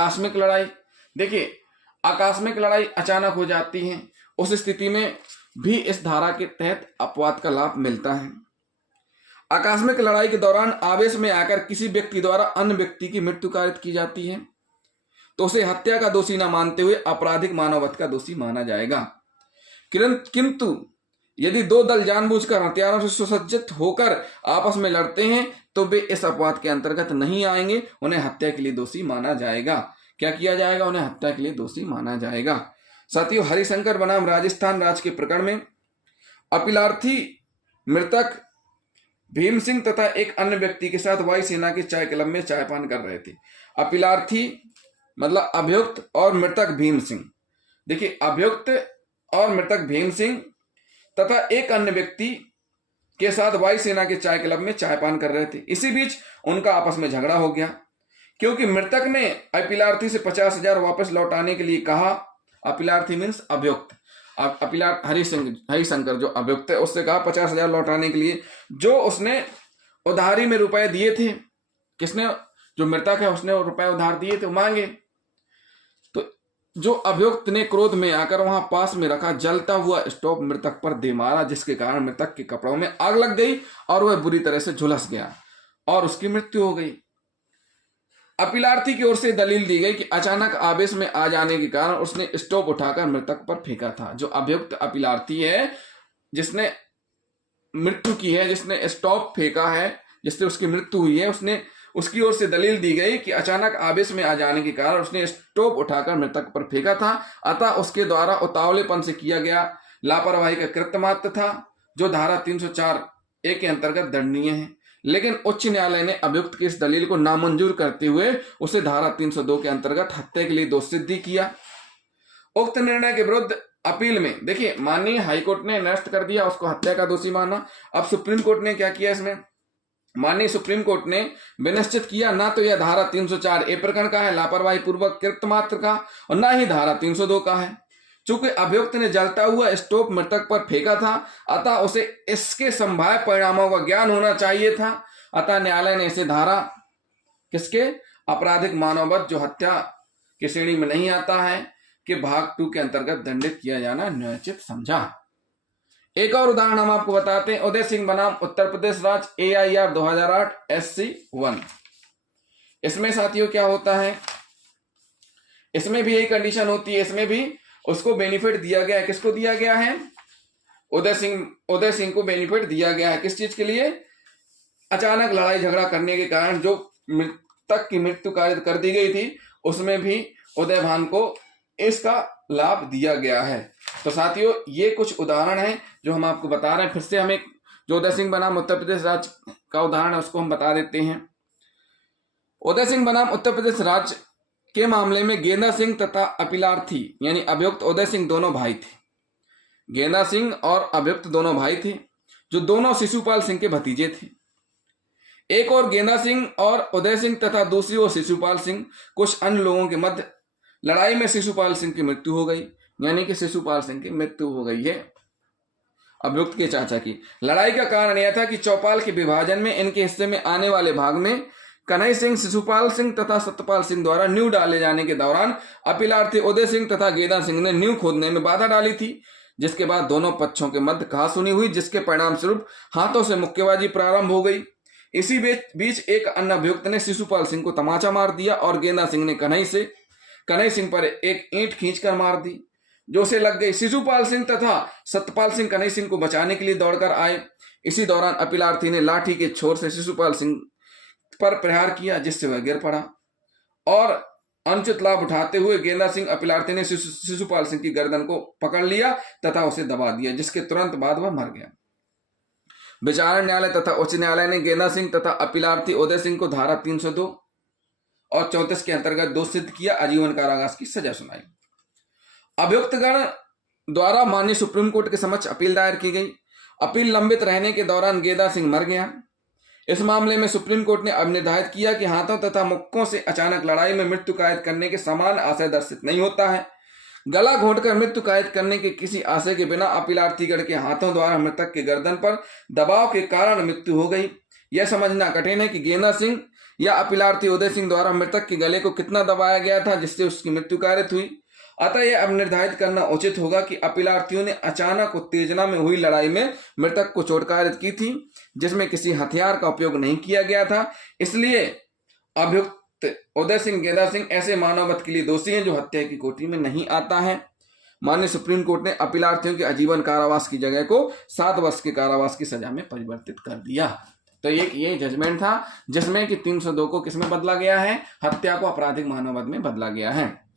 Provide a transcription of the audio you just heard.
आकस्मिक लड़ाई, देखिए आकस्मिक लड़ाई अचानक हो जाती है, उस स्थिति में भी इस धारा के तहत अपवाद का लाभ मिलता है। आकस्मिक लड़ाई के दौरान आवेश में आकर किसी व्यक्ति द्वारा अन्य व्यक्ति की मृत्यु कारित की जाती है तो उसे हत्या का दोषी न मानते हुए आपराधिक मानववध का दोषी माना जाएगा। किंतु यदि दो दल जानबूझकर हथियारों से सुसज्जित होकर आपस में लड़ते हैं तो वे इस अपवाद के अंतर्गत नहीं आएंगे, उन्हें हत्या के लिए दोषी माना जाएगा। क्या किया जाएगा? उन्हें हत्या के लिए दोषी माना जाएगा। साथियों, हरिशंकर बनाम राजस्थान राज्य के प्रकरण में अपीलार्थी मृतक भीम सिंह तथा एक अन्य व्यक्ति के साथ वायुसेना के चाय क्लब में चायपान कर रहे थे। अपीलार्थी मतलब अभियुक्त और मृतक भीम सिंह। देखिए, अभियुक्त और मृतक भीम सिंह तथा एक अन्य व्यक्ति के साथ वायुसेना के चाय क्लब में चायपान कर रहे थे। इसी बीच उनका आपस में झगड़ा हो गया क्योंकि मृतक ने अपीलार्थी से 50,000 वापस लौटाने के लिए कहा। अपीलार्थी मीन्स अभियुक्त, हरिशंकर जो अभियुक्त है उससे कहा 50,000 लौटाने के लिए, जो उसने उधारी में रुपए दिए थे। किसने? जो मृतक है उसने रुपए उधार दिए थे, मांगे। तो जो अभियुक्त ने क्रोध में आकर वहां पास में रखा जलता हुआ स्टोव मृतक पर दे मारा, जिसके कारण मृतक के कपड़ों में आग लग गई और वह बुरी तरह से झुलस गया और उसकी मृत्यु हो गई। अपीलार्थी की ओर से दलील दी गई कि अचानक आवेश में आ जाने के कारण उसने स्टोव उठाकर मृतक पर फेंका था। जो अभियुक्त अपीलार्थी है, जिसने मृत्यु की है, जिसने स्टोव फेंका है, जिससे उसकी मृत्यु हुई है, उसकी ओर से दलील दी गई कि अचानक आवेश में आ जाने के कारण उसने स्टोव उठाकर मृतक पर फेंका था, अतः उसके द्वारा उतावलेपन से किया गया लापरवाही का कृत्य मात्र था, जो धारा 304A के अंतर्गत दंडनीय है। लेकिन उच्च न्यायालय ने अभियुक्त की इस दलील को नामंजूर करते हुए उसे धारा 302 के अंतर्गत हत्या के लिए दोषी सिद्ध किया। उक्त निर्णय के विरुद्ध अपील में देखिए माननीय हाईकोर्ट ने निरस्त कर दिया, उसको हत्या का दोषी माना। अब सुप्रीम कोर्ट ने क्या किया? इसमें माननीय सुप्रीम कोर्ट ने विनिश्चित किया ना तो यह धारा 304A प्रकरण का है, लापरवाही पूर्वक कृत्य मात्र का, और ना ही धारा 302 का है। चूंकि अभियुक्त ने जलता हुआ स्टोव मृतक पर फेंका था, अतः उसे इसके संभाव्य परिणामों का ज्ञान होना चाहिए था। अतः न्यायालय ने इसे धारा किसके? आपराधिक मानववध, जो हत्या की श्रेणी में नहीं आता है, के भाग 2 के अंतर्गत दंडित किया जाना न्यायोचित समझा। एक और उदाहरण हम आपको बताते हैं। उदय सिंह बनाम उत्तर प्रदेश राज्य AIR 2008 SC1। इसमें साथियों क्या होता है? इसमें भी यही कंडीशन होती है, इसमें भी उसको बेनिफिट दिया गया है। किसको दिया गया है? उदय सिंह को बेनिफिट दिया गया है। किस चीज के लिए? अचानक लड़ाई झगड़ा करने के कारण जो मृतक की मृत्यु कारित कर दी गई थी, उसमें भी उदय भान को इसका लाभ दिया गया है। तो साथियों, ये कुछ उदाहरण हैं जो हम आपको बता रहे हैं। फिर से हम एक जो उदय सिंह बनाम उत्तर प्रदेश राज्य का उदाहरण है उसको हम बता देते हैं। उदय सिंह बनाम उत्तर प्रदेश राज्य के मामले में गेंदा सिंह तथा अपीलार्थी यानी अभियुक्त उदय सिंह दोनों भाई थे। गेंदा सिंह और अभियुक्त दोनों भाई थे, जो दोनों शिशुपाल सिंह के भतीजे थे। एक और गेंदा सिंह और उदय सिंह तथा दूसरी ओर शिशुपाल सिंह। कुछ अन्य लोगों के मध्य लड़ाई में शिशुपाल सिंह की मृत्यु हो गई, यानी कि शिशुपाल सिंह की मृत्यु हो गई है अभियुक्त के चाचा की। लड़ाई का कारण यह था कि चौपाल के विभाजन में इनके हिस्से में आने वाले भाग में कन्हई सिंह, शिशुपाल सिंह तथा सत्यपाल सिंह द्वारा नींव डाले जाने के दौरान अपीलार्थी उदय सिंह तथा गेंदा सिंह ने नींव खोदने में बाधा डाली थी, जिसके बाद दोनों पक्षों के मध्य कहासुनी हुई, जिसके परिणाम स्वरूप हाथों से मुक्केबाजी प्रारंभ हो गई। इसी बीच एक अन्य अभियुक्त ने शिशुपाल सिंह को तमाचा मार दिया और गेंदा सिंह ने कन्हई सिंह पर एक ईंट खींचकर मार दी, जो उसे लग गई। शिशुपाल सिंह तथा सत्यपाल सिंह कन्हई सिंह को बचाने के लिए दौड़कर आए। इसी दौरान अपीलार्थी ने लाठी के छोर से शिशुपाल सिंह पर प्रहार किया, जिससे वह गिर पड़ा और अनुचित लाभ उठाते हुए गेंदा सिंह अपीलार्थी ने शिशुपाल सिंह की गर्दन को पकड़ लिया तथा उसे दबा दिया, जिसके तुरंत बाद वह मर गया। विचारण न्यायालय तथा उच्च न्यायालय ने गेंदा सिंह तथा अपीलार्थी उदय सिंह को धारा 302 और 34 के अंतर्गत दोषी सिद्ध किया, आजीवन कारावास की सजा सुनाई। अभियुक्तगण द्वारा माननीय सुप्रीम कोर्ट के समक्ष अपील दायर की गई। अपील लंबित रहने के दौरान गेंदा सिंह मर गया। इस मामले में सुप्रीम कोर्ट ने अब निर्धारित किया कि हाथों तथा मुक्कों से अचानक लड़ाई में मृत्यु कायद करने के समान आशय दर्शित नहीं होता है। गला घोंटकर मृत्यु कायद करने के किसी आशय के बिना अपीलार्थीगण के हाथों द्वारा मृतक के गर्दन पर दबाव के कारण मृत्यु हो गई। यह समझना कठिन है कि गेंदा सिंह या अपीलार्थी उदय सिंह द्वारा मृतक के गले को कितना दबाया गया था जिससे उसकी मृत्यु कारित हुई। अतः यह अब निर्धारित करना उचित होगा कि अपीलार्थियों ने अचानक उत्तेजना में हुई लड़ाई में मृतक को चोट कारित की थी जिसमें किसी हथियार का उपयोग नहीं किया गया था। इसलिए अभियुक्त उदय सिंह गेदा सिंह ऐसे मानववध के लिए दोषी हैं जो हत्या की कोटि में नहीं आता है। माननीय सुप्रीम कोर्ट ने अपीलार्थियों के आजीवन कारावास की जगह को 7 वर्ष के कारावास की सजा में परिवर्तित कर दिया। तो ये जजमेंट था जिसमें कि 302 को किसमें बदला गया है, हत्या को आपराधिक मानववध में बदला गया है।